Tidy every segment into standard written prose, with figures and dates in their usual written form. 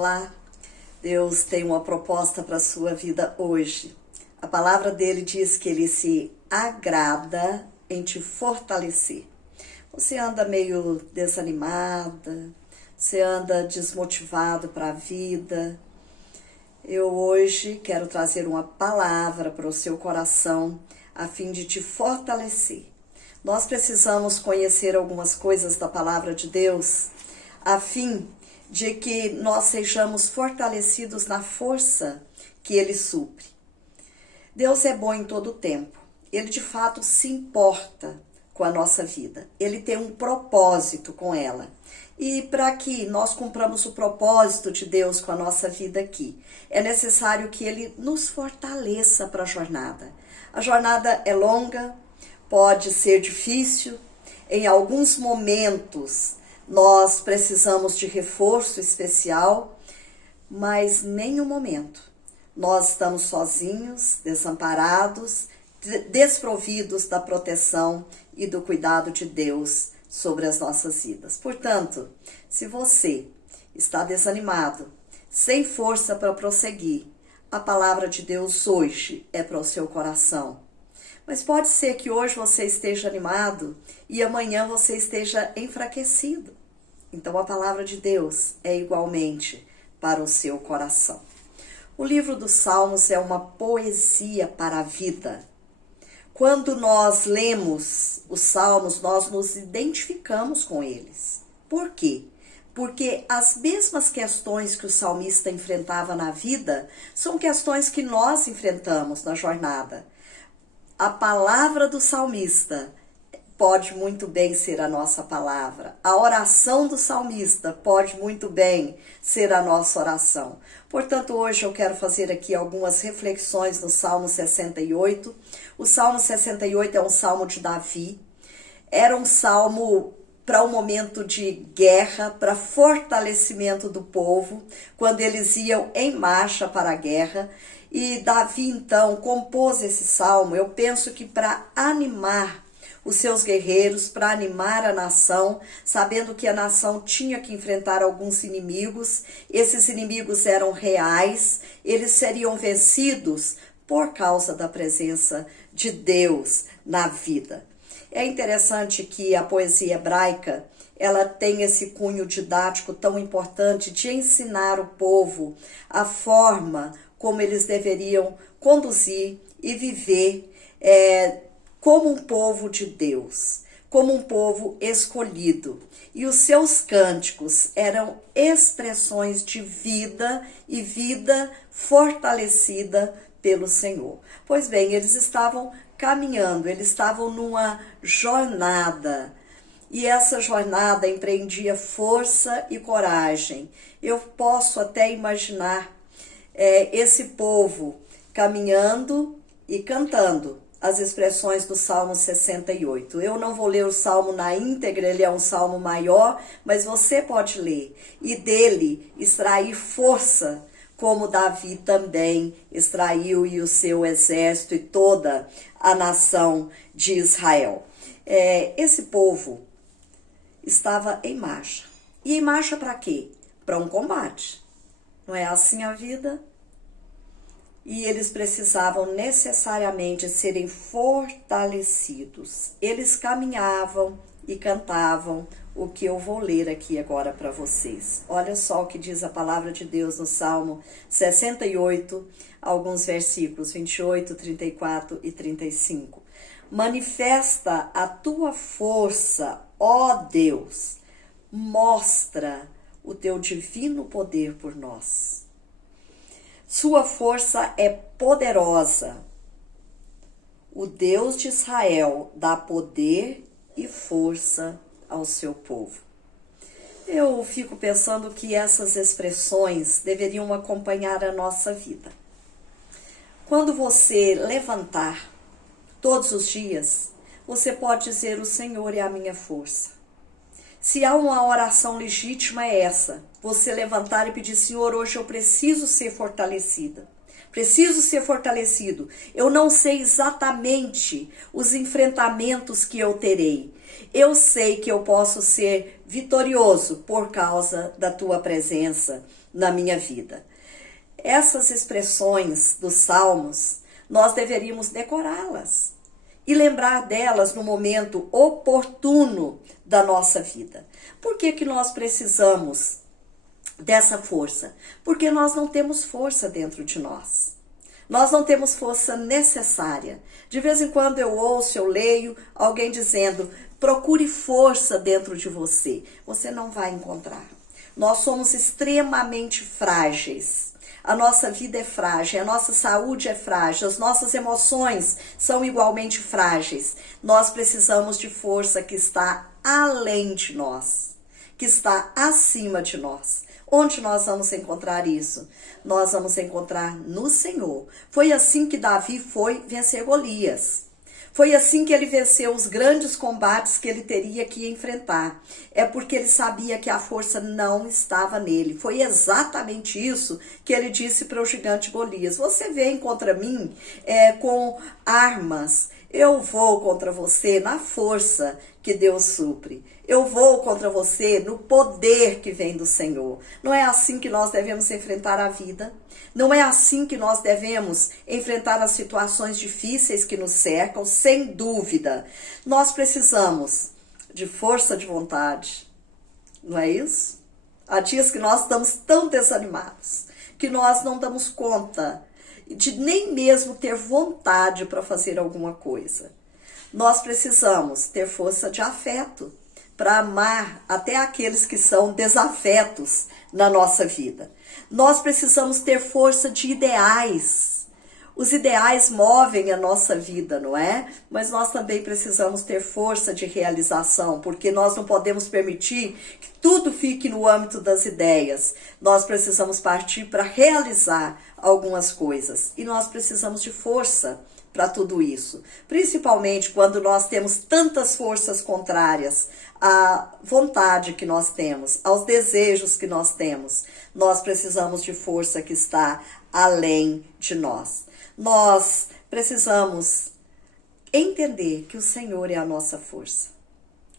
Olá, Deus tem uma proposta para a sua vida hoje. A palavra dele diz que ele se agrada em te fortalecer. Você anda meio desanimada, você anda desmotivado para a vida. Eu hoje quero trazer uma palavra para o seu coração a fim de te fortalecer. Nós precisamos conhecer algumas coisas da palavra de Deus a fim de que nós sejamos fortalecidos na força que Ele supre. Deus é bom em todo o tempo. Ele de fato se importa com a nossa vida. Ele tem um propósito com ela. E para que nós cumpramos o propósito de Deus com a nossa vida aqui, é necessário que Ele nos fortaleça para a jornada. A jornada é longa, pode ser difícil, em alguns momentos nós precisamos de reforço especial, mas nenhum momento nós estamos sozinhos, desamparados, desprovidos da proteção e do cuidado de Deus sobre as nossas vidas. Portanto, se você está desanimado, sem força para prosseguir, a palavra de Deus hoje é para o seu coração. Mas pode ser que hoje você esteja animado e amanhã você esteja enfraquecido. Então a palavra de Deus é igualmente para o seu coração. O livro dos Salmos é uma poesia para a vida. Quando nós lemos os Salmos, nós nos identificamos com eles. Por quê? Porque as mesmas questões que o salmista enfrentava na vida são questões que nós enfrentamos na jornada. A palavra do salmista pode muito bem ser a nossa palavra. A oração do salmista pode muito bem ser a nossa oração. Portanto, hoje eu quero fazer aqui algumas reflexões no Salmo 68. O Salmo 68 é um salmo de Davi. Era um salmo para um momento de guerra, para fortalecimento do povo, quando eles iam em marcha para a guerra. E Davi, então, compôs esse salmo, eu penso que para animar os seus guerreiros, para animar a nação, sabendo que a nação tinha que enfrentar alguns inimigos. Esses inimigos eram reais, eles seriam vencidos por causa da presença de Deus na vida. É interessante que a poesia hebraica, ela tem esse cunho didático tão importante de ensinar o povo a forma como eles deveriam conduzir e viver como um povo de Deus, como um povo escolhido. E os seus cânticos eram expressões de vida e vida fortalecida pelo Senhor. Pois bem, eles estavam caminhando, eles estavam numa jornada. E essa jornada empreendia força e coragem. Eu posso até imaginar esse povo caminhando e cantando as expressões do Salmo 68. Eu não vou ler o Salmo na íntegra, ele é um salmo maior, mas você pode ler e dele extrair força, como Davi também extraiu e o seu exército e toda a nação de Israel. Esse povo estava em marcha. E em marcha para quê? Para um combate. Não é assim a vida? E eles precisavam necessariamente serem fortalecidos. Eles caminhavam e cantavam o que eu vou ler aqui agora para vocês. Olha só o que diz a palavra de Deus no Salmo 68, alguns versículos 28, 34 e 35. Manifesta a tua força, ó Deus, mostra o teu divino poder por nós. Sua força é poderosa. O Deus de Israel dá poder e força ao seu povo. Eu fico pensando que essas expressões deveriam acompanhar a nossa vida. Quando você levantar todos os dias, você pode dizer: o Senhor é a minha força. Se há uma oração legítima, é essa. Você levantar e pedir: Senhor, hoje eu preciso ser fortalecida. Preciso ser fortalecido. Eu não sei exatamente os enfrentamentos que eu terei. Eu sei que eu posso ser vitorioso por causa da tua presença na minha vida. Essas expressões dos salmos, nós deveríamos decorá-las e lembrar delas no momento oportuno da nossa vida. Por que que nós precisamos dessa força? Porque nós não temos força dentro de nós. Nós não temos força necessária. De vez em quando eu ouço, eu leio alguém dizendo, procure força dentro de você. Você não vai encontrar. Nós somos extremamente frágeis. A nossa vida é frágil, a nossa saúde é frágil, as nossas emoções são igualmente frágeis. Nós precisamos de força que está além de nós, que está acima de nós. Onde nós vamos encontrar isso? Nós vamos encontrar no Senhor. Foi assim que Davi foi vencer Golias. Foi assim que ele venceu os grandes combates que ele teria que enfrentar. É porque ele sabia que a força não estava nele. Foi exatamente isso que ele disse para o gigante Golias. Você vem contra mim com armas. Eu vou contra você na força que Deus supre. Eu vou contra você no poder que vem do Senhor. Não é assim que nós devemos enfrentar a vida? Não é assim que nós devemos enfrentar as situações difíceis que nos cercam? Sem dúvida. Nós precisamos de força de vontade. Não é isso? Há dias que nós estamos tão desanimados que nós não damos conta de nem mesmo ter vontade para fazer alguma coisa. Nós precisamos ter força de afeto para amar até aqueles que são desafetos na nossa vida. Nós precisamos ter força de ideais. Os ideais movem a nossa vida, não é? Mas nós também precisamos ter força de realização, porque nós não podemos permitir que tudo fique no âmbito das ideias. Nós precisamos partir para realizar algumas coisas. E nós precisamos de força para tudo isso. Principalmente quando nós temos tantas forças contrárias à vontade que nós temos, aos desejos que nós temos. Nós precisamos de força que está além de nós. Nós precisamos entender que o Senhor é a nossa força.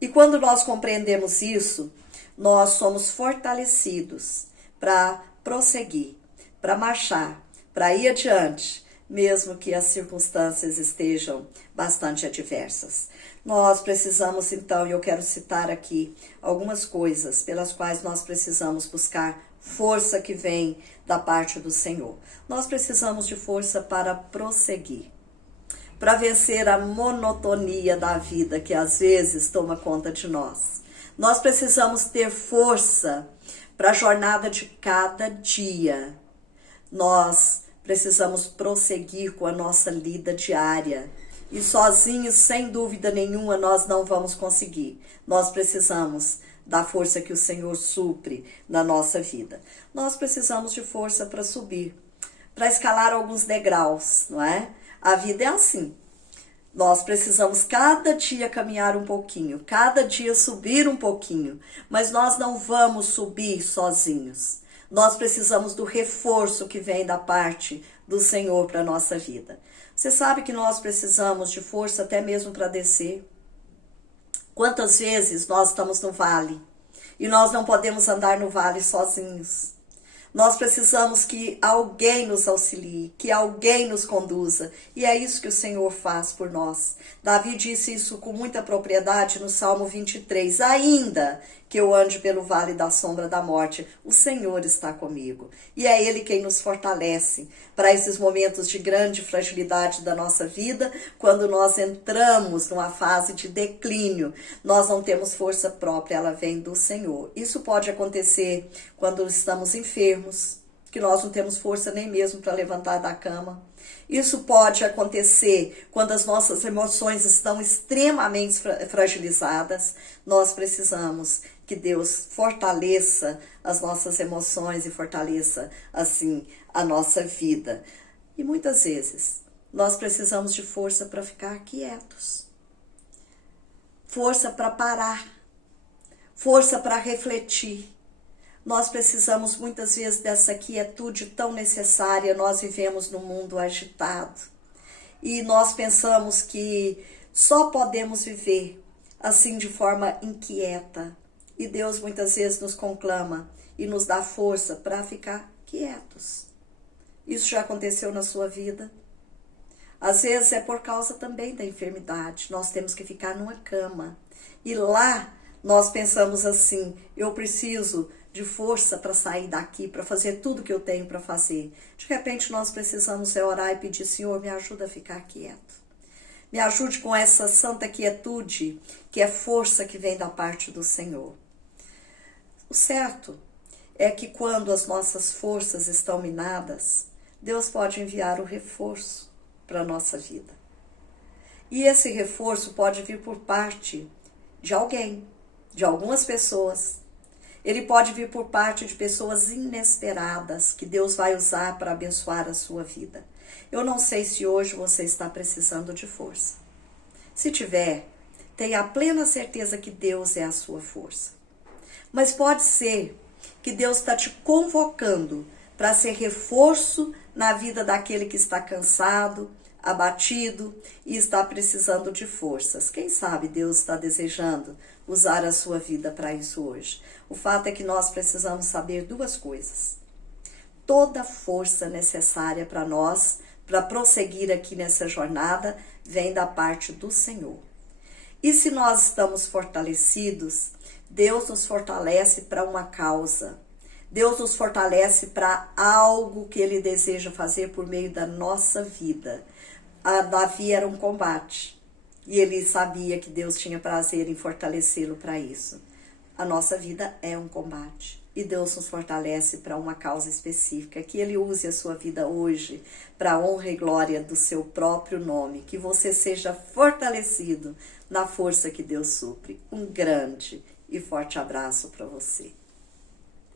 E quando nós compreendemos isso, nós somos fortalecidos para prosseguir, para marchar, para ir adiante, mesmo que as circunstâncias estejam bastante adversas. Nós precisamos, então, e eu quero citar aqui algumas coisas pelas quais nós precisamos buscar força que vem da parte do Senhor. Nós precisamos de força para prosseguir, para vencer a monotonia da vida que às vezes toma conta de nós. Nós precisamos ter força para a jornada de cada dia. Nós precisamos prosseguir com a nossa lida diária. E sozinhos, sem dúvida nenhuma, nós não vamos conseguir. Nós precisamos da força que o Senhor supre na nossa vida. Nós precisamos de força para subir, para escalar alguns degraus, não é? A vida é assim. Nós precisamos cada dia caminhar um pouquinho, cada dia subir um pouquinho, mas nós não vamos subir sozinhos. Nós precisamos do reforço que vem da parte do Senhor para a nossa vida. Você sabe que nós precisamos de força até mesmo para descer? Quantas vezes nós estamos no vale e nós não podemos andar no vale sozinhos? Nós precisamos que alguém nos auxilie, que alguém nos conduza. E é isso que o Senhor faz por nós. Davi disse isso com muita propriedade no Salmo 23. Ainda que eu ande pelo vale da sombra da morte, o Senhor está comigo. E é Ele quem nos fortalece para esses momentos de grande fragilidade da nossa vida, quando nós entramos numa fase de declínio. Nós não temos força própria, ela vem do Senhor. Isso pode acontecer quando estamos enfermos, que nós não temos força nem mesmo para levantar da cama. Isso pode acontecer quando as nossas emoções estão extremamente fragilizadas. Nós precisamos que Deus fortaleça as nossas emoções e fortaleça, assim, a nossa vida. E muitas vezes nós precisamos de força para ficar quietos, força para parar, força para refletir. Nós precisamos muitas vezes dessa quietude tão necessária. Nós vivemos num mundo agitado e nós pensamos que só podemos viver assim de forma inquieta. E Deus muitas vezes nos conclama e nos dá força para ficar quietos. Isso já aconteceu na sua vida? Às vezes é por causa também da enfermidade. Nós temos que ficar numa cama. E lá nós pensamos assim, eu preciso de força para sair daqui, para fazer tudo que eu tenho para fazer. De repente nós precisamos orar e pedir, Senhor, me ajuda a ficar quieto. Me ajude com essa santa quietude, que é força que vem da parte do Senhor. O certo é que quando as nossas forças estão minadas, Deus pode enviar o reforço para a nossa vida. E esse reforço pode vir por parte de alguém, de algumas pessoas. Ele pode vir por parte de pessoas inesperadas que Deus vai usar para abençoar a sua vida. Eu não sei se hoje você está precisando de força. Se tiver, tenha a plena certeza que Deus é a sua força. Mas pode ser que Deus está te convocando para ser reforço na vida daquele que está cansado, abatido e está precisando de forças. Quem sabe Deus está desejando usar a sua vida para isso hoje. O fato é que nós precisamos saber duas coisas. Toda força necessária para nós, para prosseguir aqui nessa jornada, vem da parte do Senhor. E se nós estamos fortalecidos, Deus nos fortalece para uma causa. Deus nos fortalece para algo que Ele deseja fazer por meio da nossa vida. Davi era um combate e ele sabia que Deus tinha prazer em fortalecê-lo para isso. A nossa vida é um combate e Deus nos fortalece para uma causa específica. Que Ele use a sua vida hoje para a honra e glória do seu próprio nome. Que você seja fortalecido na força que Deus supre. Um grande e forte abraço para você.